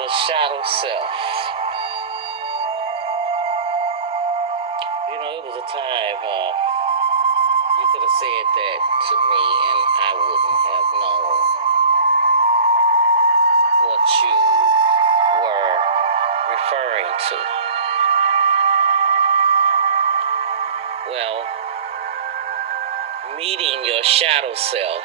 The shadow self. It was a time you could have said that to me and I wouldn't have known what you were referring to. Well, meeting your shadow self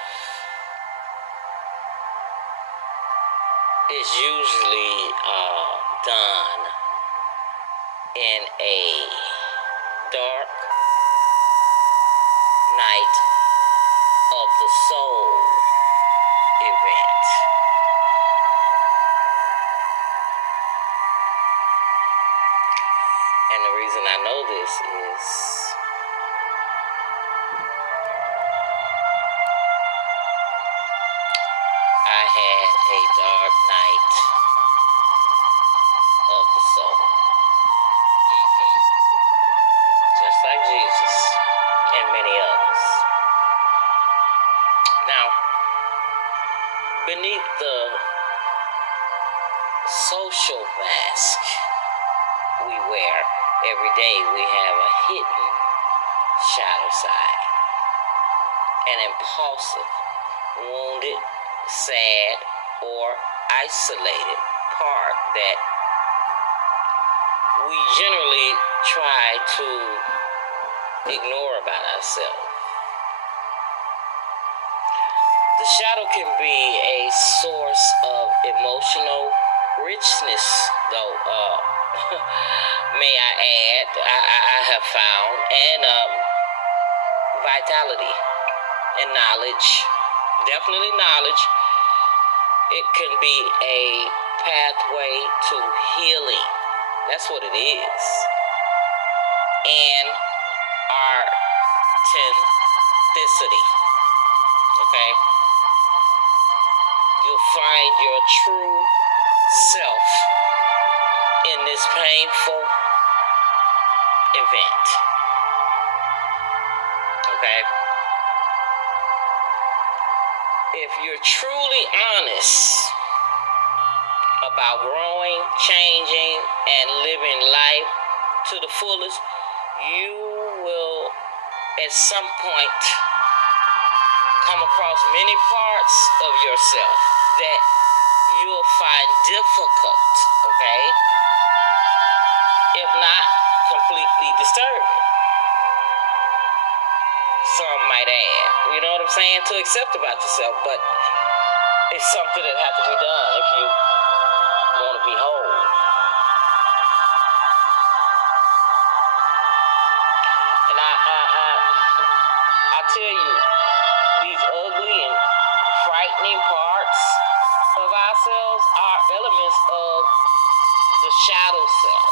is usually done in a dark night of the soul event. And the reason I know this is I had a dark night of the soul. Just like Jesus and many others. Now, beneath the social mask we wear every day, we have a hidden shadow side. An impulsive, wounded, sad, or isolated part that we generally try to ignore about ourselves. The shadow can be a source of emotional richness, though, may I add, I have found, and vitality and knowledge, definitely knowledge. It can be a pathway to healing. That's what it is. And authenticity. Okay? You'll find your true self in this painful event. Okay? If you're truly honest about growing, changing, and living life to the fullest, you will at some point come across many parts of yourself that you'll find difficult, okay? If not completely disturbing. Some might add, you know what I'm saying, to accept about yourself, but it's something that has to be done if you want to be whole. And I tell you, these ugly and frightening parts of ourselves are elements of the shadow self,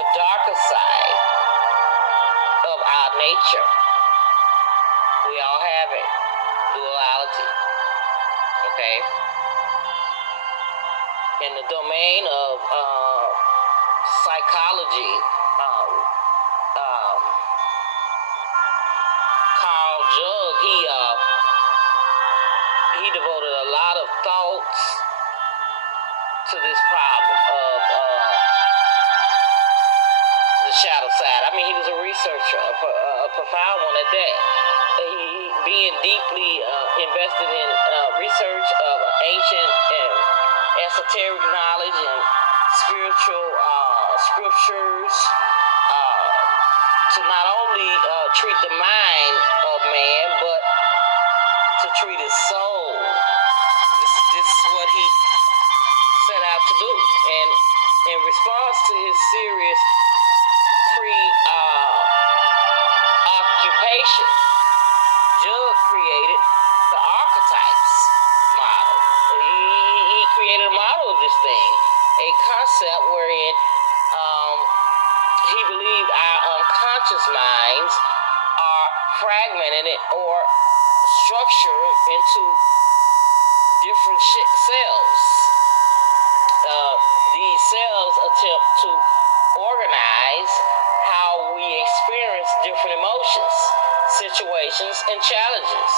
the darker side of our nature. We all have it. Duality. Okay? In the domain of psychology, Carl Jung, he devoted a lot of thoughts to this problem of the shadow side. I mean, he was a researcher, a profound one at that. He being deeply invested in research of ancient and esoteric knowledge and spiritual scriptures to not only treat the mind of man, but to treat his soul. This is what he set out to do. And in response to his serious preoccupation, Jung created the archetypes model. He created a model of this thing, a concept wherein he believed our unconscious minds are fragmented or structured into different cells. These cells attempt to organize how we experience different emotions, situations, and challenges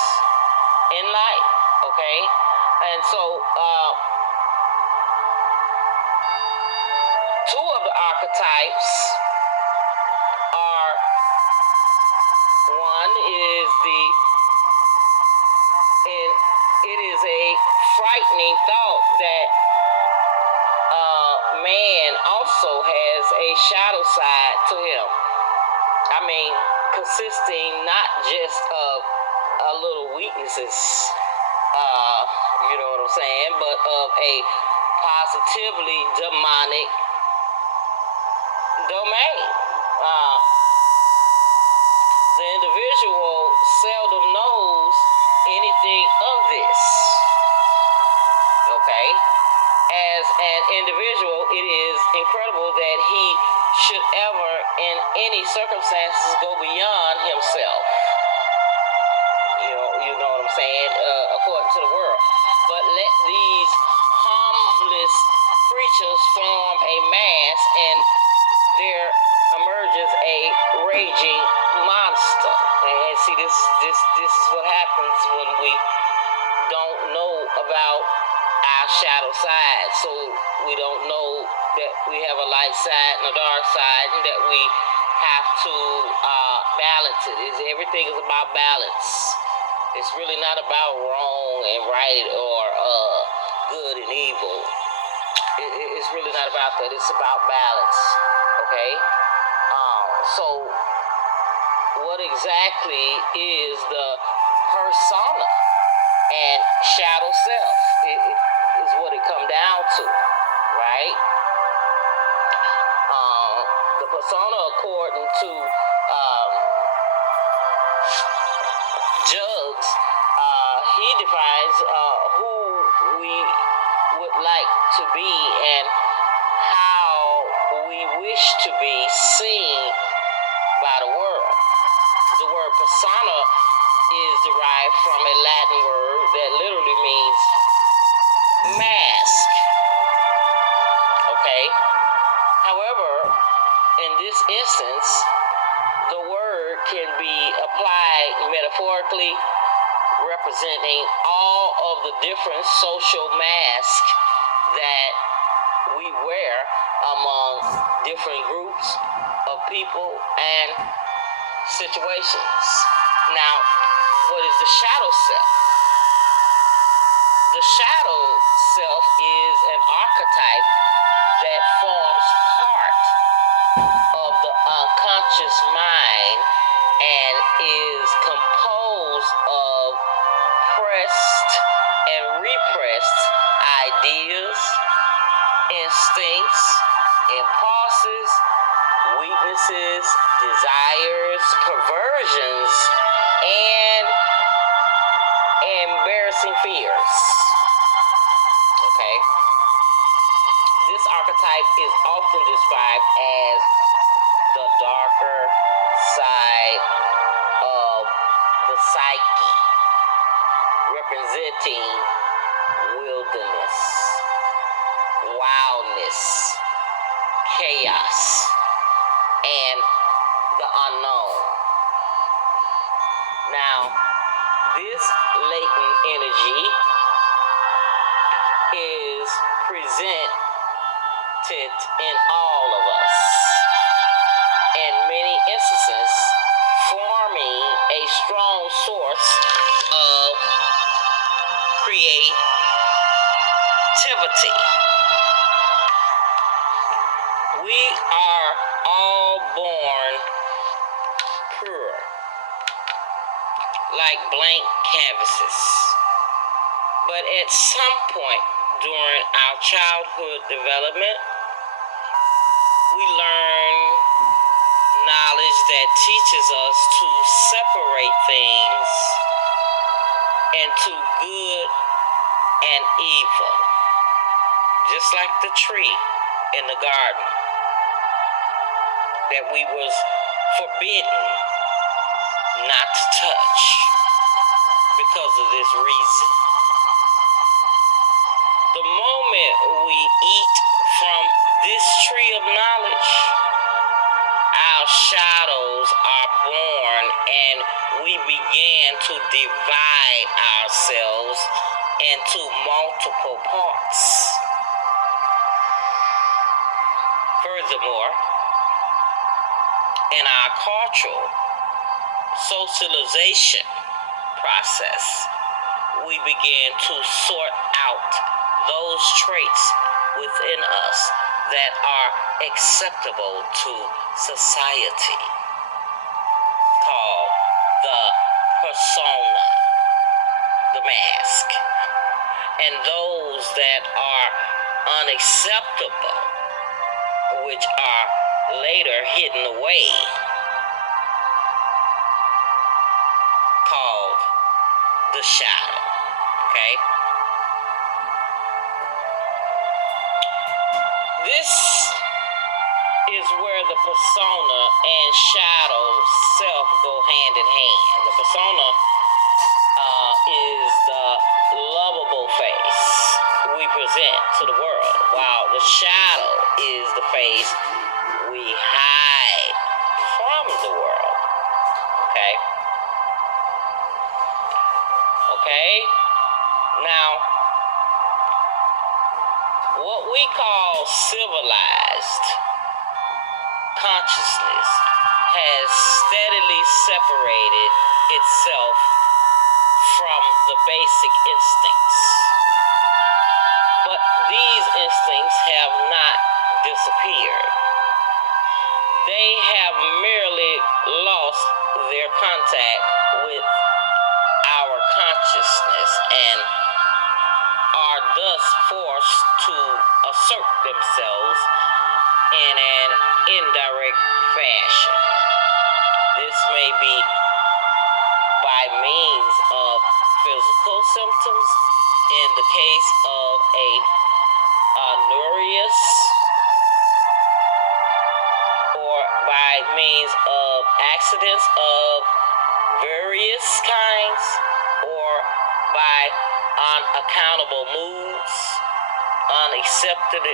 in life, okay? And so, two of the archetypes are, one is and it is a frightening thought that man also has a shadow side to him. I mean, consisting not just of a little weaknesses, you know what I'm saying, but of a positively demonic domain. The individual seldom knows anything of this. Okay? As an individual, it is incredible that he should ever, in any circumstances, go beyond himself. You know what I'm saying? According to the world. But let these harmless creatures form a mass, and there emerges a raging monster. And see, this is what happens when we don't know about our shadow side. So we don't know that we have a light side and a dark side, and that we have to balance it. Everything is about balance. It's really not about wrong and right or good and evil. It's really not about that. It's about balance. Okay? So what exactly is the persona and shadow self? It is what it come down to, right? The persona, according to Jugs, he defines who we would like to be and how we wish to be seen by the world. The word persona is derived from a Latin word that literally means mask. Okay? However, in this instance, the word can be applied metaphorically, representing all of the different social masks that we wear among different groups of people and situations. Now, what is the shadow self? The shadow self is an archetype that forms part of the unconscious mind and is composed of pressed and repressed ideas, instincts, impulses, weaknesses, desires, perversions, and embarrassing fears. Okay? This archetype is often described as the darker side of the psyche, representing wilderness, wildness, chaos, and the unknown. Now, this latent energy is presented in all of us, in many instances, forming a strong source of creativity. We are all born pure, like blank canvases. But at some point during our childhood development, we learn knowledge that teaches us to separate things into good and evil, just like the tree in the garden that we was forbidden not to touch because of this reason. The moment we eat from this tree of knowledge, our shadows are born, and we begin to divide ourselves into multiple parts. Furthermore, in our cultural socialization process, we begin to sort out those traits within us that are acceptable to society, called the persona, the mask, and those that are unacceptable, which are later hidden away, called the shadow. Okay? This is where the persona and shadow self go hand in hand. The persona is the lovable face we present to the world, while the shadow is the face we hide from the world. Okay? Okay? Now, what we call civilized consciousness has steadily separated itself from the basic instincts. But these instincts have not disappeared. They have merely lost their contact with our consciousness and are thus forced to assert themselves in an indirect fashion. This may be by means of physical symptoms in the case of a neuritis, or by means of accidents of various kinds, or by unaccountable moods, unexpected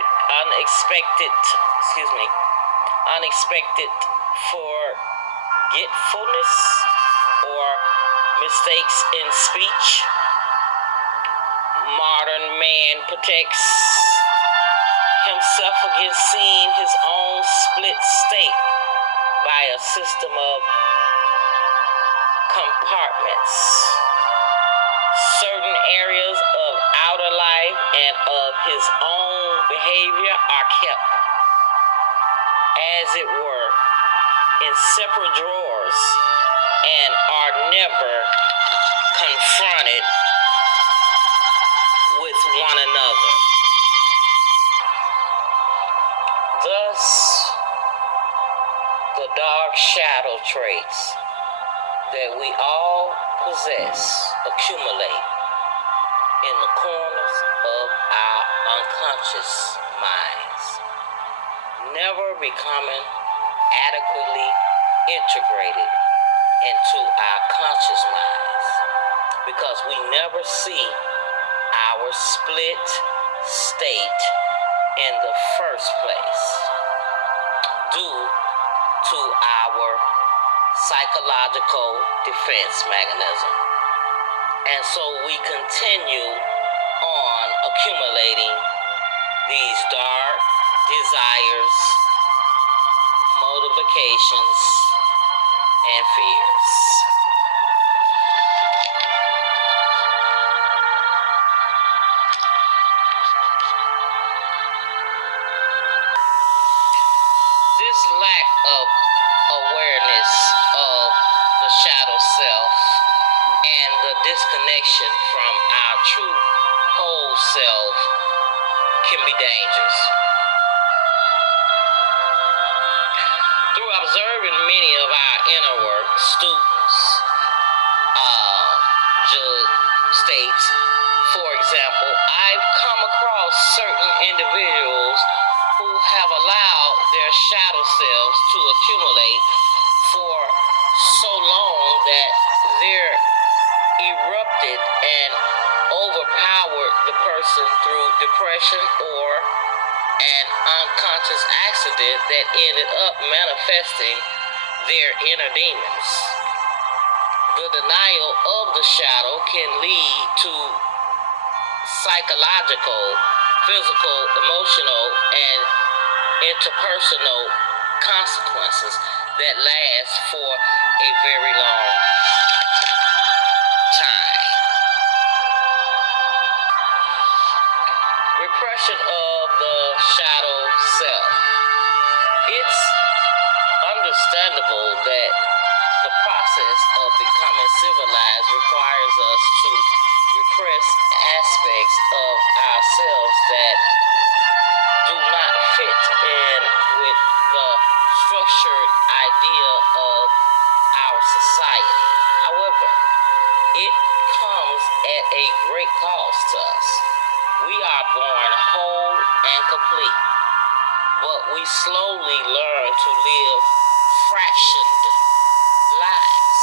forgetfulness, or mistakes in speech. Modern man protects himself against seeing his own split state by a system of compartments. Certain areas of outer life and of his own behavior are kept, as it were, in separate drawers and are never confronted with one another. Thus, the dark shadow traits that we all possess accumulate in the corners of our unconscious minds, never becoming adequately integrated into our conscious minds, because we never see our split state in the first place, due to our psychological defense mechanism. And so we continue on accumulating these dark desires, motivations, and fears. This lack of awareness of the shadow self and the disconnection from our true whole self can be dangerous. Through observing many of our inner work, students, Judge states, for example, I've come across certain individuals who have allowed their shadow selves to accumulate for so long that they're erupted and overpowered the person through depression or an unconscious accident that ended up manifesting their inner demons. The denial of the shadow can lead to psychological, physical, emotional, and interpersonal consequences that last for a very long time. Repression of the shadow self. It's understandable that the process of becoming civilized requires us to repress aspects of ourselves that do not fit in with the structured idea of our society. However, it comes at a great cost to us. We are born whole and complete, but we slowly learn to live fractioned lives,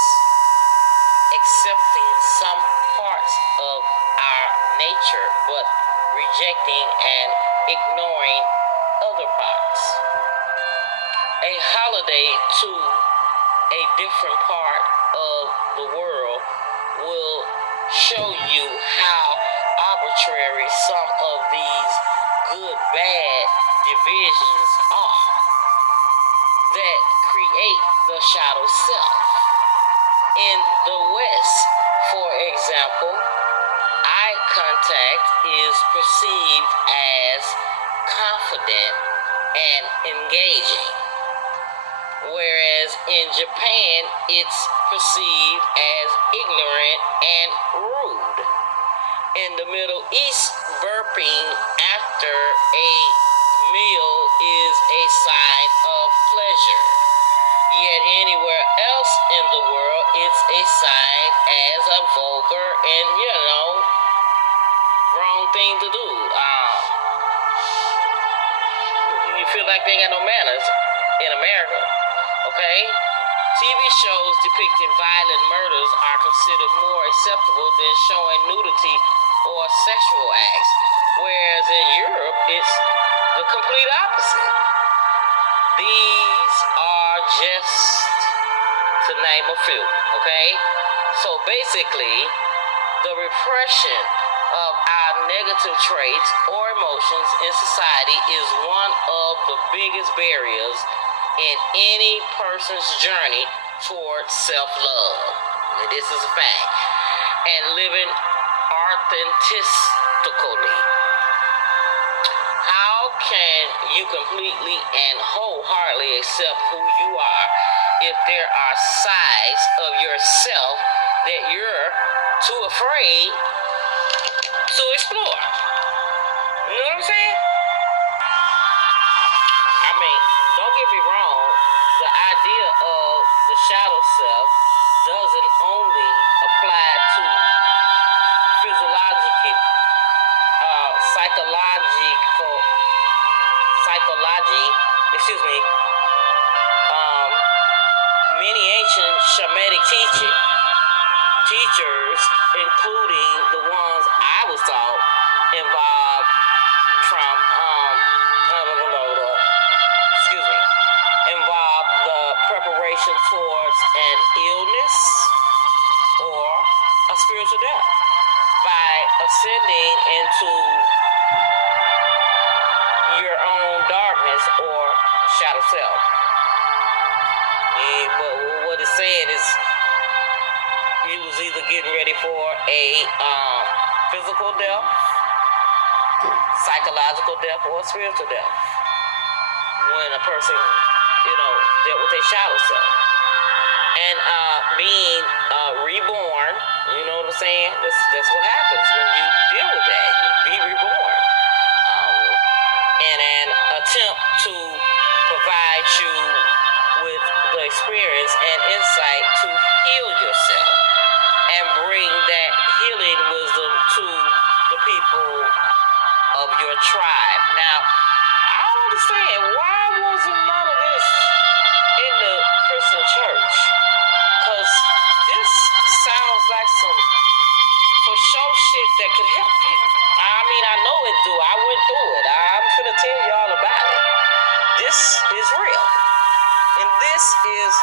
accepting some parts of our nature but rejecting and ignoring other parts. A holiday to a different part of the world will show you how arbitrary some of these good-bad divisions are that create the shadow self. In the West, for example, eye contact is perceived as confident and engaging, whereas in Japan, it's perceived as ignorant and rude. In the Middle East, burping after a meal is a sign of pleasure. Yet anywhere else in the world, it's a sign as a vulgar and, wrong thing to do. You feel like they ain't got no manners in America, okay? TV shows depicting violent murders are considered more acceptable than showing nudity or sexual acts, whereas in Europe, it's the complete opposite. These are just to name a few, okay? So basically, the repression of our negative traits or emotions in society is one of the biggest barriers in any person's journey toward self-love. This is a fact. And living authentically. How can you completely and wholeheartedly accept who you are if there are sides of yourself that you're too afraid to explore? You know what I'm saying? I mean, don't get me wrong, the idea of the shadow self doesn't only apply to physiological, psychology, excuse me, many ancient Shamitic teachers, including the ones I was taught, involved from, involve the preparation towards an illness or a spiritual death by ascending into your own darkness or shadow self. But what it's saying is he was either getting ready for a physical death, psychological death, or spiritual death when a person, dealt with a shadow self. And being reborn, you know what I'm saying? That's what happens when you deal with that. You be reborn. In an attempt to provide you with the experience and insight to heal yourself and bring that healing wisdom to the people of your tribe. Now, I don't understand, why wasn't none of this in the Christian church? Because this sounds like some for show shit that could help you. I mean, I know it do. I went through it. I'm finna tell y'all about it. This is real. And this is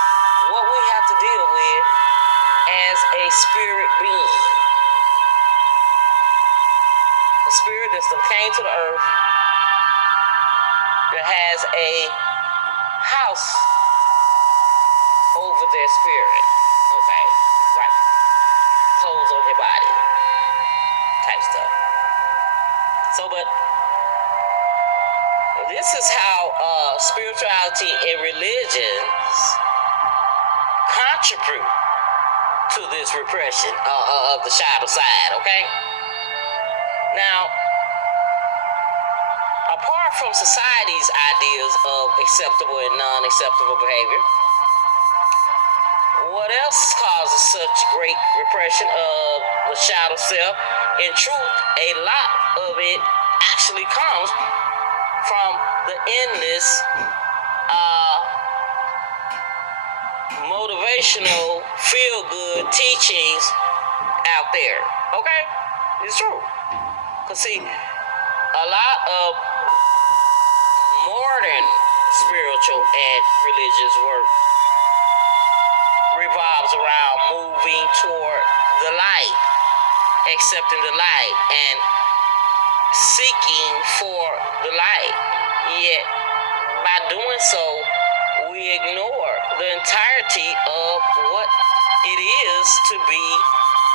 what we have to deal with as a spirit being. a spirit that still came to the earth that has a house over their spirit. Okay, right. Toes on your body type stuff. So, but this is how spirituality and religions contribute to this repression of the shadow side, okay? Now, apart from society's ideas of acceptable and non-acceptable behavior, what else causes such great repression of the shadow self? In truth, a lot of it actually comes from the endless motivational, feel-good teachings out there. Okay? It's true. Because, see, a lot of modern spiritual and religious work revolves around moving toward the light, accepting the light, and seeking for the light. Yet, by doing so, we ignore the entirety of what it is to be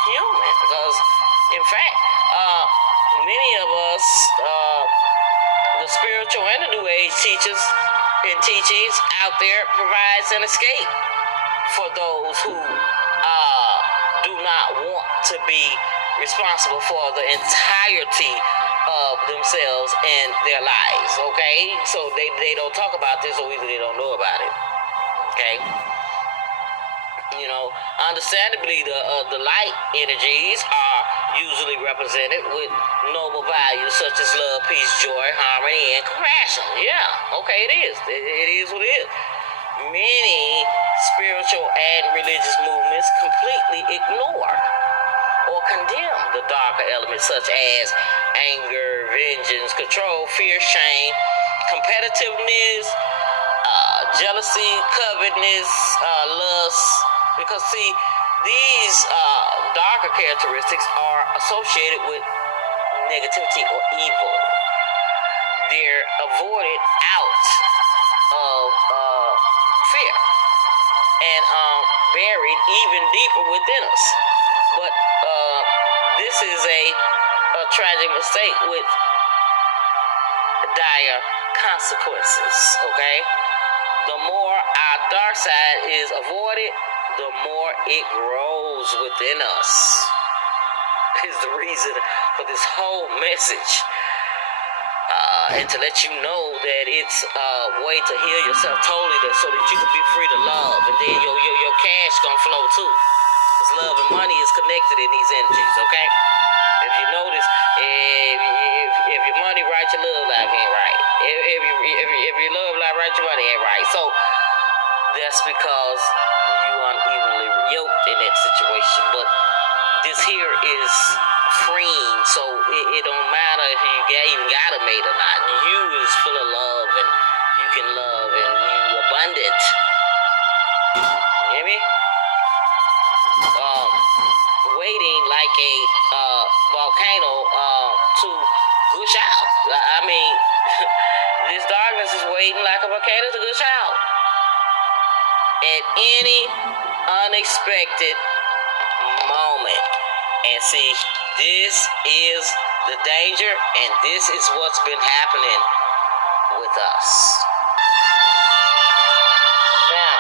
human. Because, in fact, many of us, the spiritual and the New Age teachers and teachings out there provides an escape for those who do not want to be responsible for the entirety of themselves and their lives, okay? So they don't talk about this, or either they don't know about it, okay? You know, understandably, the light energies are usually represented with noble values such as love, peace, joy, harmony, and compassion. Yeah, okay, it is. It is what it is. Many spiritual and religious movements completely ignore or condemn the darker elements such as anger, vengeance, control, fear, shame, competitiveness, jealousy, covetousness, lust. Because, see, these darker characteristics are associated with negativity or evil. They're avoided out of fear and buried even deeper within us. But this is a tragic mistake with dire consequences, okay? The more our dark side is avoided, the more it grows within us. Is the reason for this whole message. And to let you know that it's a way to heal yourself totally, so that you can be free to love, and then your cash gonna flow too. Because love and money is connected in these energies, okay? If you notice, if your money right, your love life ain't right. If your love life right, your money ain't right. So that's because you unevenly yoked in that situation. But this here is freeing, so it don't matter if you even got a mate or not. You is full of love, and you can love, and you abundant. You hear me? Waiting like a volcano to gush out. I mean, this darkness is waiting like a volcano to gush out at any unexpected moment. And see, this is the danger, and this is what's been happening with us. Now,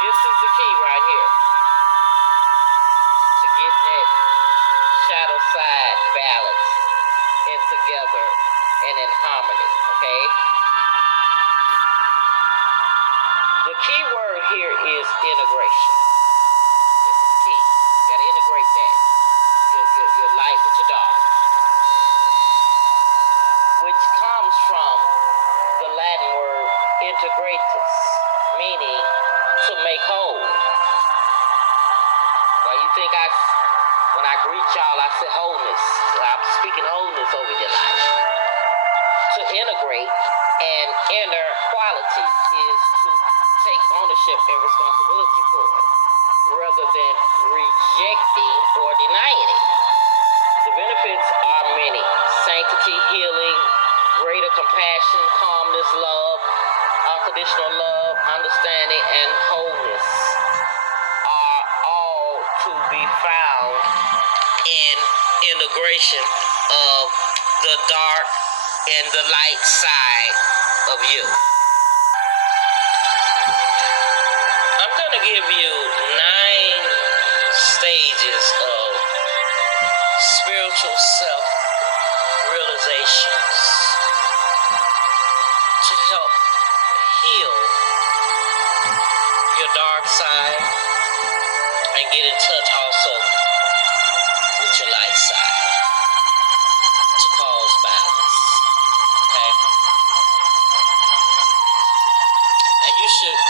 this is the key right here to get that shadow side balance in together and in harmony, okay? The key word here is integration. This is the key. You gotta integrate that. Your light with your dark. Which comes from the Latin word integratus, meaning to make whole. Well, you think when I greet y'all, I say wholeness. I'm speaking wholeness over your life. To integrate and inner quality is to take ownership and responsibility for it, rather than rejecting or denying it. The benefits are many. compassion, calmness, love, unconditional love, understanding, and wholeness are all to be found in integration of the dark and the light side of you. I'm going to give you 9 stages of spiritual self-realizations to help heal your dark side and get in touch also with your light side to cause balance. Okay? And you should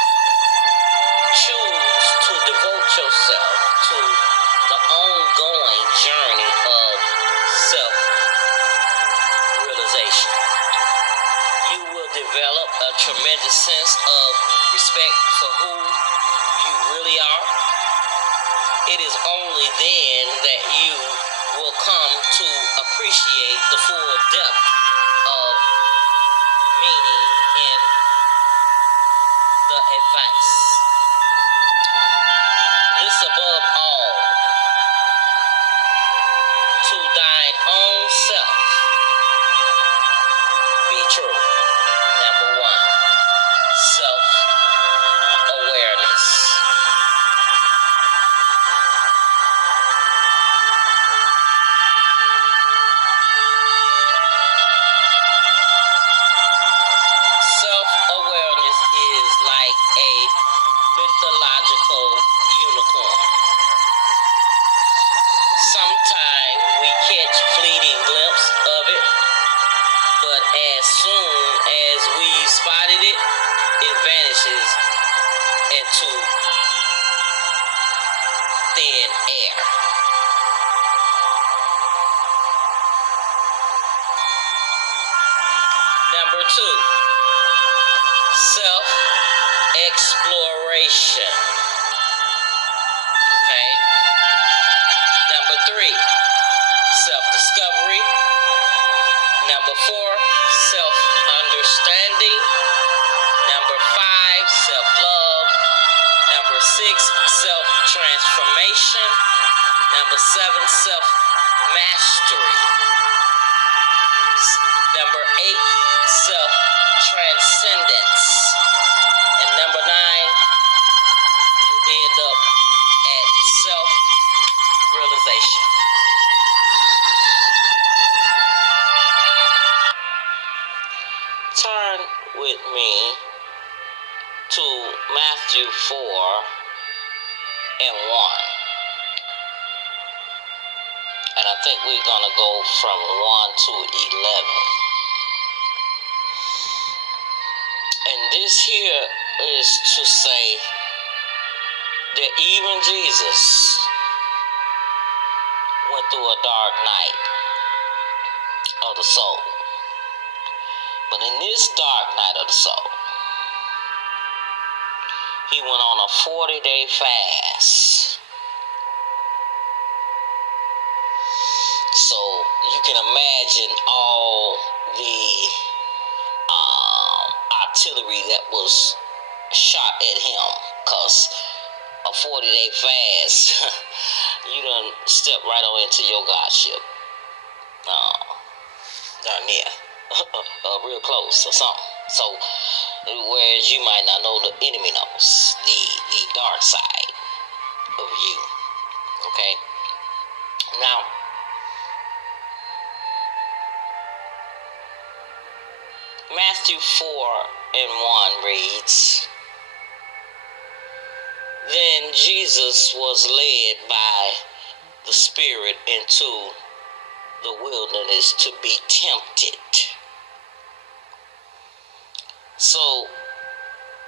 choose to devote yourself to the ongoing journey of self-realization. You will develop a tremendous sense of respect for who you really are. It is only then that you will come to appreciate the full depth of meaning in the advice. This above all, to thine own self be true. Number 1, self-awareness. Self-awareness is like a mythological unicorn. Sometimes we catch fleeting glimpse of it, but as soon as we spotted it, it vanishes into thin air. Number 2, self-exploration. Okay? Number 3, self-discovery. Number 4, self-understanding. Number 5, self-love. Number 6, self-transformation. Number 7, self-mastery. Number 8, self-transcendence. And number 9, you end up at self-realization. Turn with me to Matthew 4:1. And I think we're going to go from 1 to 11. And this here is to say that even Jesus went through a dark night of the soul. But in this dark night of the soul, he went on a 40-day fast. So you can imagine all the artillery that was shot at him, because a 40-day fast, you done step right on into your Godship. Darn near. Real close or something. So, whereas you might not know, the enemy knows the dark side of you. Okay? Now, Matthew 4:1 reads, Then Jesus was led by the Spirit into the wilderness to be tempted. So,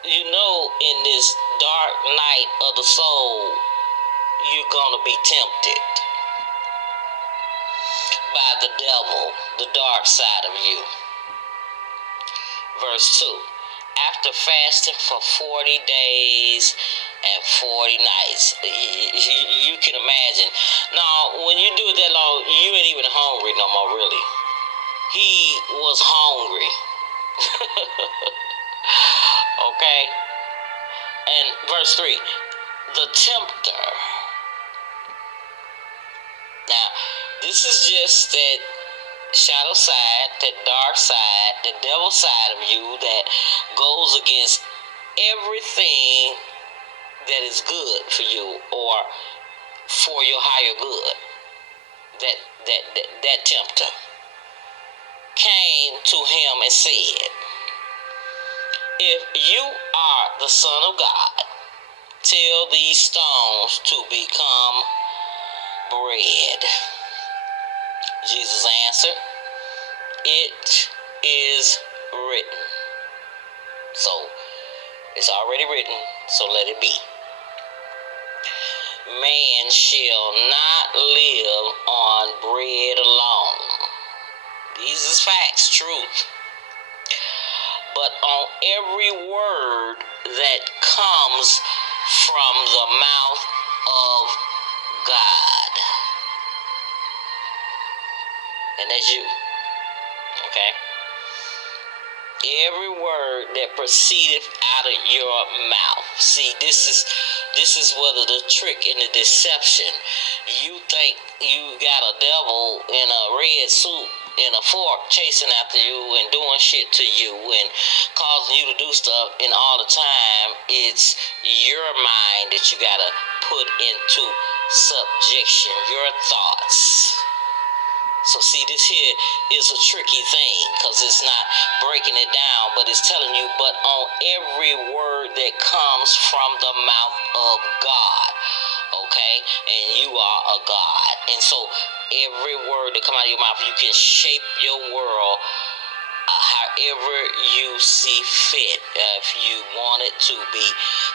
you know, in this dark night of the soul, you're going to be tempted by the devil, the dark side of you. Verse 2. After fasting for 40 days and 40 nights, you can imagine. Now, when you do it that long, you ain't even hungry no more, really. He was hungry. Okay? And verse 3, the tempter. Now, this is just that shadow side, that dark side, the devil side of you that goes against everything that is good for you or for your higher good. That tempter came to him and said, if you are the Son of God, tell these stones to become bread. Jesus answered, it is written. So, it's already written, so let it be. Man shall not live on bread alone. These is facts, truth. But on every word that comes from the mouth of God. And that's you. Okay? Every word that proceedeth out of your mouth. See, this is whether the trick and the deception. You think you got a devil in a red suit and a fork chasing after you and doing shit to you and causing you to do stuff, and all the time it's your mind that you gotta put into subjection, your thoughts. So see, this here is a tricky thing because it's not breaking it down, but it's telling you, but on every word that comes from the mouth of God, okay? And you are a God. And so every word that come out of your mouth, you can shape your world however you see fit. If you want it to be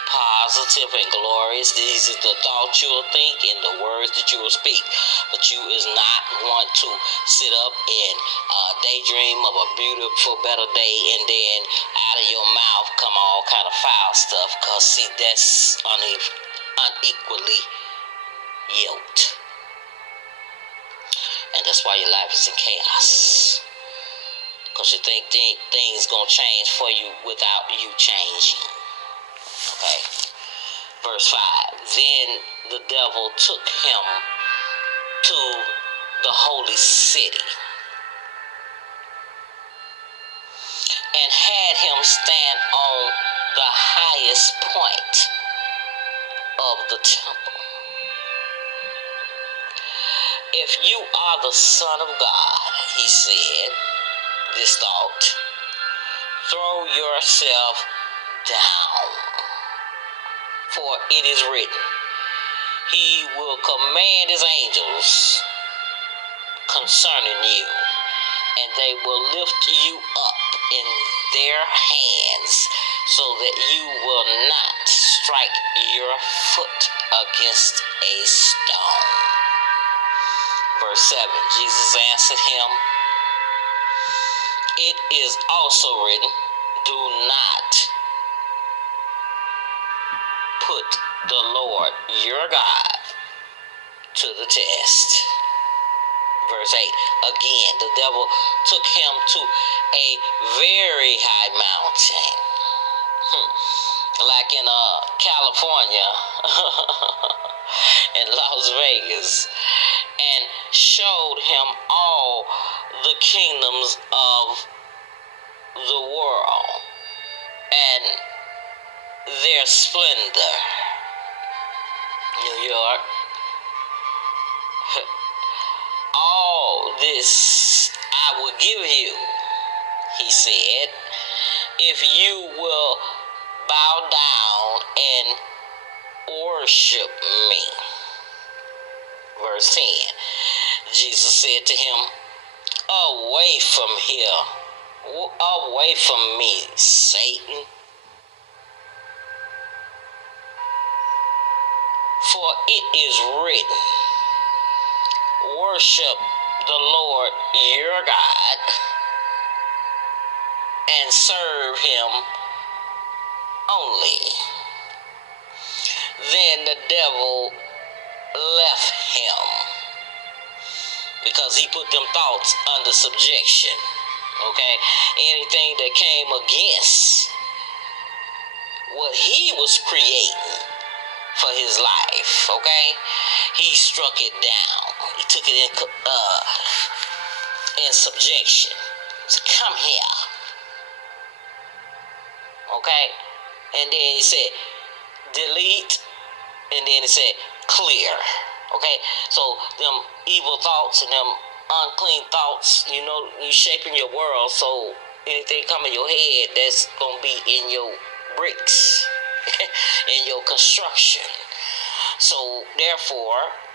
positive and glorious, these are the thoughts you will think and the words that you will speak. But you is not want to sit up and daydream of a beautiful, better day, and then out of your mouth come all kind of foul stuff. Because see, that's unequally yoked. And that's why your life is in chaos. Because you think things gonna change for you without you changing. Okay. Verse 5. Then the devil took him to the holy city and had him stand on the highest point of the temple. If you are the Son of God, he said, this thought, throw yourself down, for it is written, he will command his angels concerning you, and they will lift you up in their hands so that you will not strike your foot against a stone. Verse 7, Jesus answered him, it is also written, do not put the Lord your God to the test. Verse 8, again, the devil took him to a very high mountain, like in California and Las Vegas, and showed him all the kingdoms of the world and their splendor. New York. All this I will give you, he said, if you will bow down and worship me. Verse 10, Jesus said to him, away from here, away from me, Satan. For it is written, worship the Lord your God and serve him only. Then the devil left him because he put them thoughts under subjection. Okay? Anything that came against what he was creating for his life, okay? He struck it down. He took it in subjection. So come here, okay? And then he said, delete, and then it said, clear, okay? So them evil thoughts and them unclean thoughts, you shaping your world, so anything come in your head that's gonna be in your bricks, in your construction. So therefore,